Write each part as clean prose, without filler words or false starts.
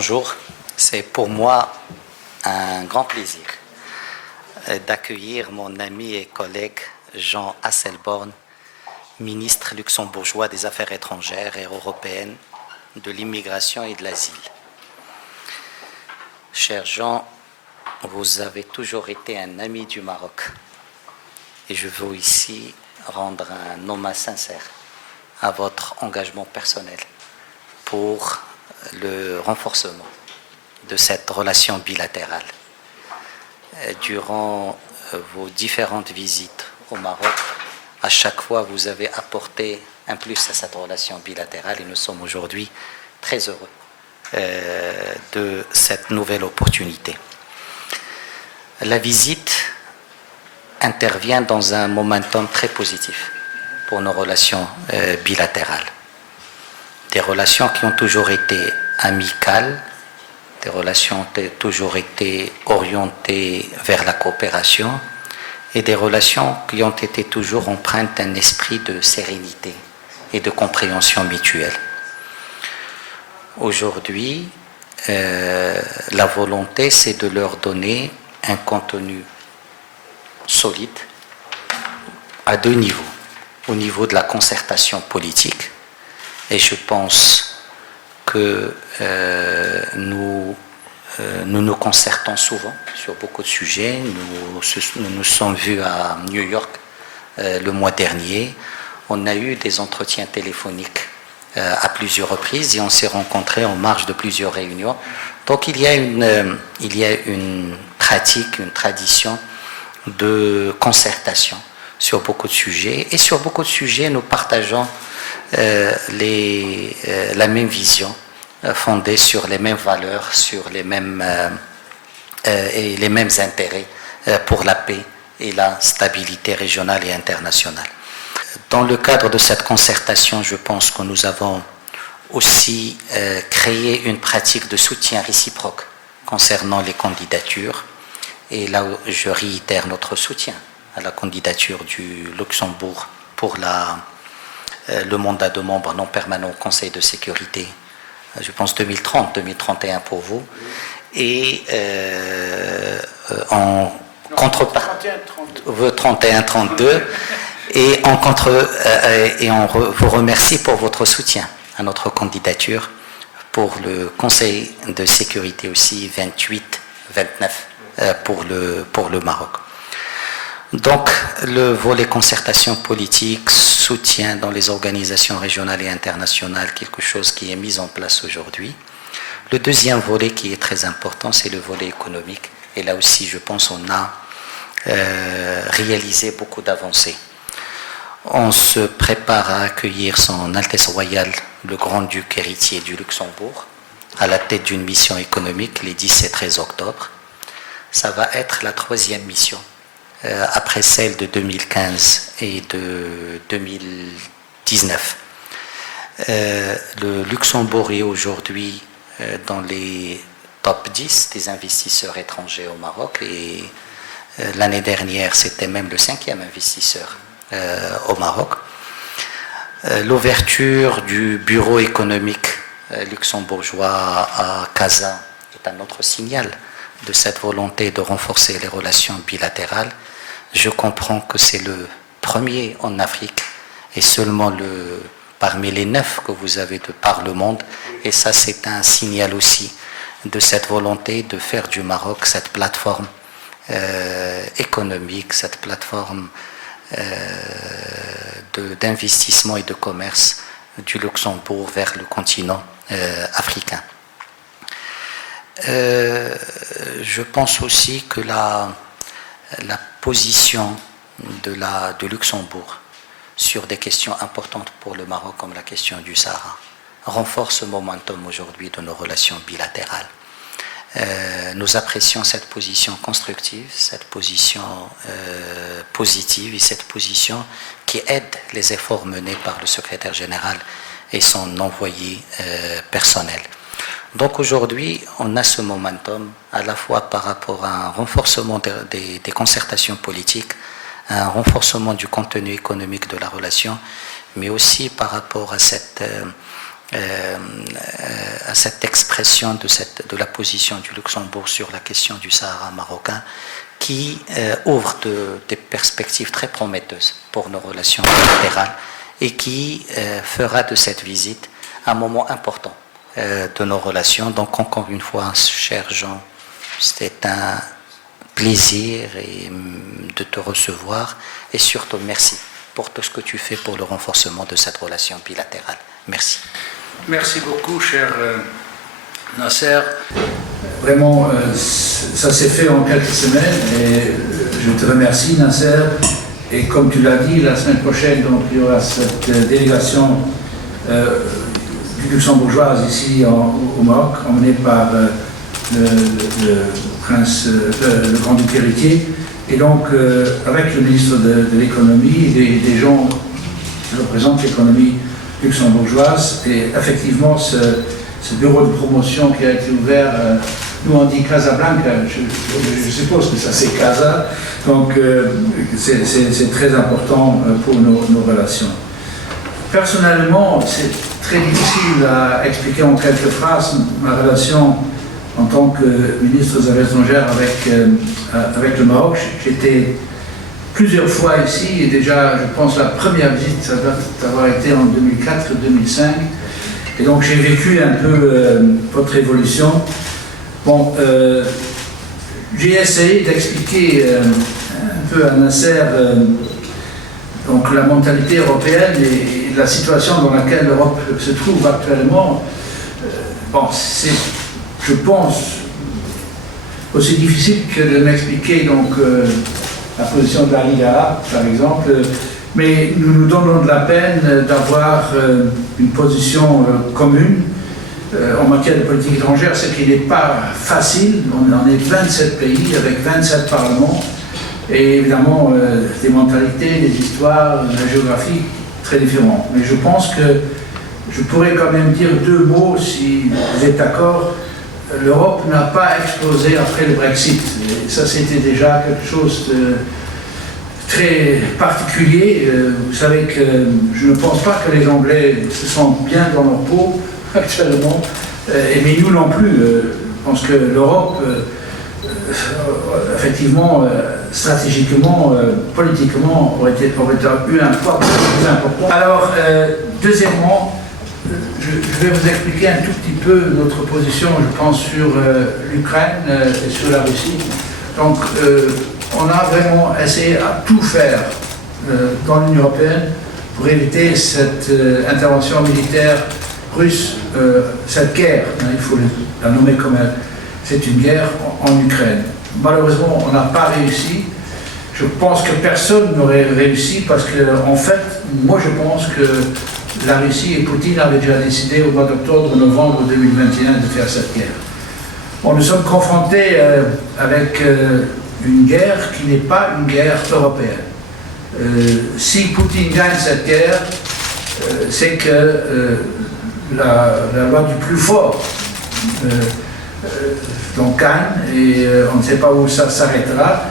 Bonjour, c'est pour moi un grand plaisir d'accueillir mon ami et collègue Jean Asselborn, ministre luxembourgeois des Affaires étrangères et européennes, de l'immigration et de l'asile. Cher Jean, vous avez toujours été un ami du Maroc et je veux ici rendre un hommage sincère à votre engagement personnel pour le renforcement de cette relation bilatérale. Durant vos différentes visites au Maroc, à chaque fois vous avez apporté un plus à cette relation bilatérale et nous sommes aujourd'hui très heureux de cette nouvelle opportunité. La visite intervient dans un momentum très positif pour nos relations bilatérales. Des relations qui ont toujours été amicales, des relations qui ont toujours été orientées vers la coopération et des relations qui ont été toujours empreintes d'un esprit de sérénité et de compréhension mutuelle. Aujourd'hui, la volonté, c'est de leur donner un contenu solide à deux niveaux. Au niveau de la concertation politique, et je pense que nous nous concertons souvent sur beaucoup de sujets. Nous nous sommes vus à New York le mois dernier. On a eu des entretiens téléphoniques à plusieurs reprises et on s'est rencontrés en marge de plusieurs réunions. Donc il y a une pratique, une tradition de concertation sur beaucoup de sujets. Et sur beaucoup de sujets, nous partageons la même vision, fondée sur les mêmes valeurs, sur les mêmes intérêts pour la paix et la stabilité régionale et internationale. Dans le cadre de cette concertation, je pense que nous avons aussi créé une pratique de soutien réciproque concernant les candidatures. Et là, je réitère notre soutien à la candidature du Luxembourg pour le mandat de membre non permanent au Conseil de sécurité, je pense 2030-2031 pour vous. Et en contrepartie, 31-32, et on vous remercie pour votre soutien à notre candidature pour le Conseil de sécurité aussi 28-29 pour le Maroc. Donc, le volet concertation politique, soutien dans les organisations régionales et internationales, quelque chose qui est mis en place aujourd'hui. Le deuxième volet qui est très important, c'est le volet économique. Et là aussi, je pense, on a réalisé beaucoup d'avancées. On se prépare à accueillir son Altesse Royale, le Grand-Duc héritier du Luxembourg, à la tête d'une mission économique les 10 et 13 octobre. Ça va être la troisième mission. Après celle de 2015 et de 2019. Le Luxembourg est aujourd'hui dans les top 10 des investisseurs étrangers au Maroc et l'année dernière, c'était même le 5e investisseur au Maroc. L'ouverture du bureau économique luxembourgeois à Casa est un autre signal de cette volonté de renforcer les relations bilatérales. Je comprends que c'est le premier en Afrique et seulement parmi les 9 que vous avez de par le monde. Et ça, c'est un signal aussi de cette volonté de faire du Maroc cette plateforme économique, cette plateforme d'investissement et de commerce du Luxembourg vers le continent africain. Je pense aussi que la position de Luxembourg sur des questions importantes pour le Maroc comme la question du Sahara renforce le momentum aujourd'hui de nos relations bilatérales. Nous apprécions cette position constructive, cette position positive et cette position qui aide les efforts menés par le secrétaire général et son envoyé personnel. Donc aujourd'hui, on a ce momentum à la fois par rapport à un renforcement des concertations politiques, un renforcement du contenu économique de la relation, mais aussi par rapport à cette à cette expression de la position du Luxembourg sur la question du Sahara marocain, qui ouvre des perspectives très prometteuses pour nos relations bilatérales et qui fera de cette visite un moment important de nos relations. Donc encore une fois, cher Jean, c'est un plaisir de te recevoir et surtout merci pour tout ce que tu fais pour le renforcement de cette relation bilatérale. Merci. Merci beaucoup, cher Nasser. Vraiment, ça s'est fait en quelques semaines et je te remercie, Nasser. Et comme tu l'as dit, la semaine prochaine, donc, il y aura cette délégation luxembourgeoise ici au Maroc, emmenée par le grand-duc héritier. Et donc, avec le ministre de l'économie, des gens qui représentent l'économie luxembourgeoise, et effectivement, ce bureau de promotion qui a été ouvert, nous on dit Casablanca, je suppose que ça c'est Casa, donc c'est très important pour nos relations. Personnellement, c'est très difficile à expliquer en quelques phrases ma relation en tant que ministre des Affaires étrangères avec le Maroc. J'étais plusieurs fois ici, et déjà, je pense, la première visite, ça doit avoir été en 2004-2005. Et donc, j'ai vécu un peu votre évolution. Bon, j'ai essayé d'expliquer un peu à Nasser donc la mentalité européenne et la situation dans laquelle l'Europe se trouve actuellement. Bon, c'est, je pense, aussi difficile que de m'expliquer donc la position de la Ligue arabe, par exemple, mais nous nous donnons de la peine d'avoir une position commune en matière de politique étrangère, ce qui n'est pas facile. On en est 27 pays avec 27 parlements et évidemment des mentalités, des histoires, la géographie très différentes. Mais je pense que je pourrais quand même dire deux mots, si vous êtes d'accord. L'Europe n'a pas explosé après le Brexit. Et ça, c'était déjà quelque chose de très particulier. Vous savez que je ne pense pas que les Anglais se sentent bien dans leur peau actuellement, mais nous non plus. Je pense que l'Europe, effectivement, stratégiquement, politiquement, aurait eu un poids plus important. Alors, deuxièmement, je vais vous expliquer un tout petit peu notre position, je pense, sur l'Ukraine et sur la Russie. Donc, on a vraiment essayé à tout faire dans l'Union européenne pour éviter cette intervention militaire russe, cette guerre, il faut la nommer comme elle. C'est une guerre en Ukraine. Malheureusement, on n'a pas réussi. Je pense que personne n'aurait réussi parce que, en fait, moi je pense que la Russie et Poutine avaient déjà décidé au mois d'octobre-novembre 2021 de faire cette guerre. Bon, nous sommes confrontés avec une guerre qui n'est pas une guerre européenne. Si Poutine gagne cette guerre, c'est que la loi du plus fort donc gagne et on ne sait pas où ça s'arrêtera.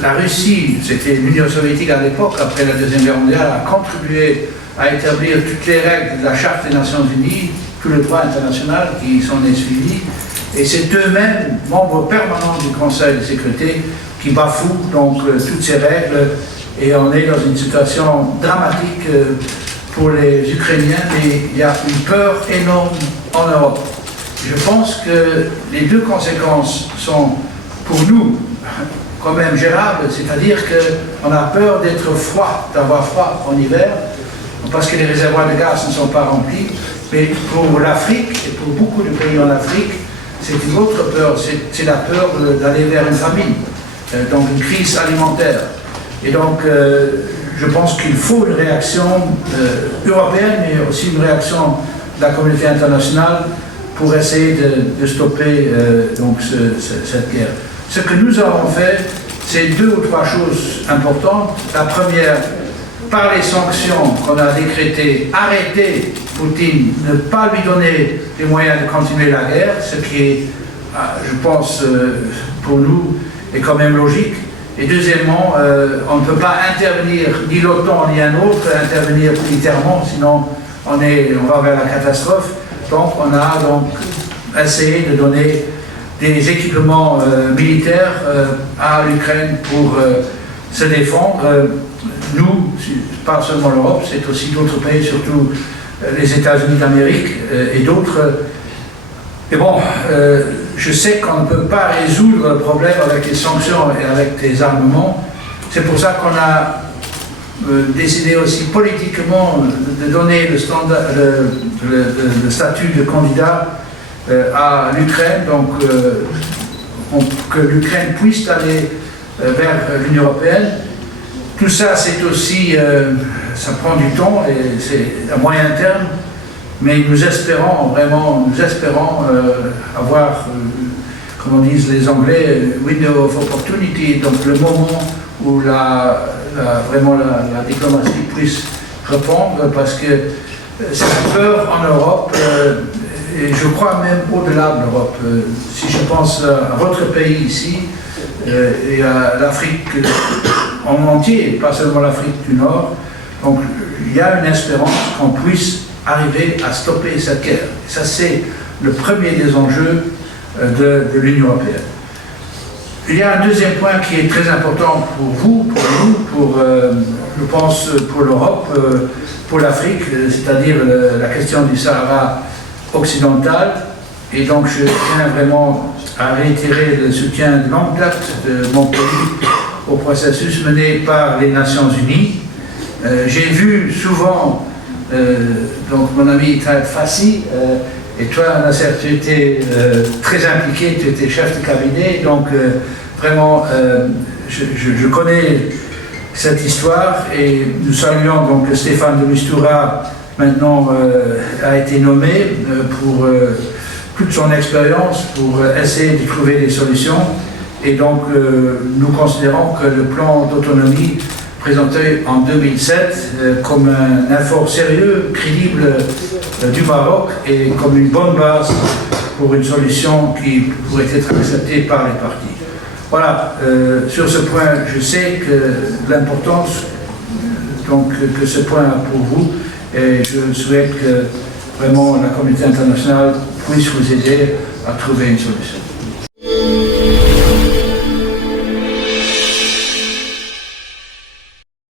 La Russie, c'était l'Union soviétique à l'époque, après la Deuxième Guerre mondiale, a contribué à établir toutes les règles de la Charte des Nations Unies, tout le droit international qui s'en est suivi. Et c'est eux-mêmes, membres permanents du Conseil de sécurité, qui bafouent donc toutes ces règles. Et on est dans une situation dramatique pour les Ukrainiens, mais il y a une peur énorme en Europe. Je pense que les deux conséquences sont pour nous quand même gérables, c'est-à-dire qu'on a peur d'être froid, d'avoir froid en hiver, parce que les réservoirs de gaz ne sont pas remplis, mais pour l'Afrique et pour beaucoup de pays en Afrique, c'est une autre peur, c'est la peur d'aller vers une famine, donc une crise alimentaire. Et donc, je pense qu'il faut une réaction européenne, mais aussi une réaction de la communauté internationale pour essayer de stopper donc cette guerre. Ce que nous avons fait, c'est deux ou trois choses importantes. La première, par les sanctions qu'on a décrétées, arrêter Poutine, ne pas lui donner les moyens de continuer la guerre, ce qui est, je pense, pour nous, est quand même logique. Et deuxièmement, on ne peut pas intervenir, ni l'OTAN ni un autre, intervenir militairement, sinon on va vers la catastrophe. donc on a donc essayé de donner des équipements militaires à l'Ukraine pour se défendre. Nous, pas seulement l'Europe, c'est aussi d'autres pays, surtout les États-Unis d'Amérique et d'autres. Et bon, je sais qu'on ne peut pas résoudre le problème avec les sanctions et avec des armements. C'est pour ça qu'on a décidé aussi politiquement de donner le statut de candidat à l'Ukraine, donc que l'Ukraine puisse aller vers l'Union européenne. Tout ça, c'est aussi, ça prend du temps et c'est à moyen terme, mais nous espérons vraiment, avoir, comme disent les Anglais, window of opportunity, donc le moment où vraiment la diplomatie puisse répondre, parce que c'est une peur en Europe, et je crois même au-delà de l'Europe. Si je pense à votre pays ici, et à l'Afrique en entier, pas seulement l'Afrique du Nord, donc il y a une espérance qu'on puisse arriver à stopper cette guerre. Et ça, c'est le premier des enjeux de l'Union européenne. Il y a un deuxième point qui est très important pour vous, pour nous, je pense pour l'Europe, pour l'Afrique, c'est-à-dire la question du Sahara occidental. Et donc je tiens vraiment à réitérer le soutien de longue date de mon pays au processus mené par les Nations Unies. J'ai vu souvent, donc mon ami Taïeb Fassi, et toi, Nasser, tu étais très impliqué, tu étais chef de cabinet, donc vraiment, je connais cette histoire, et nous saluons donc Stéphane de Mistura, maintenant a été nommé pour toute son expérience, pour essayer de trouver des solutions, et donc nous considérons que le plan d'autonomie présenté en 2007 comme un effort sérieux, crédible du Maroc et comme une bonne base pour une solution qui pourrait être acceptée par les parties. Voilà, sur ce point, je sais que l'importance donc que ce point a pour vous, et je souhaite que vraiment la communauté internationale puisse vous aider à trouver une solution.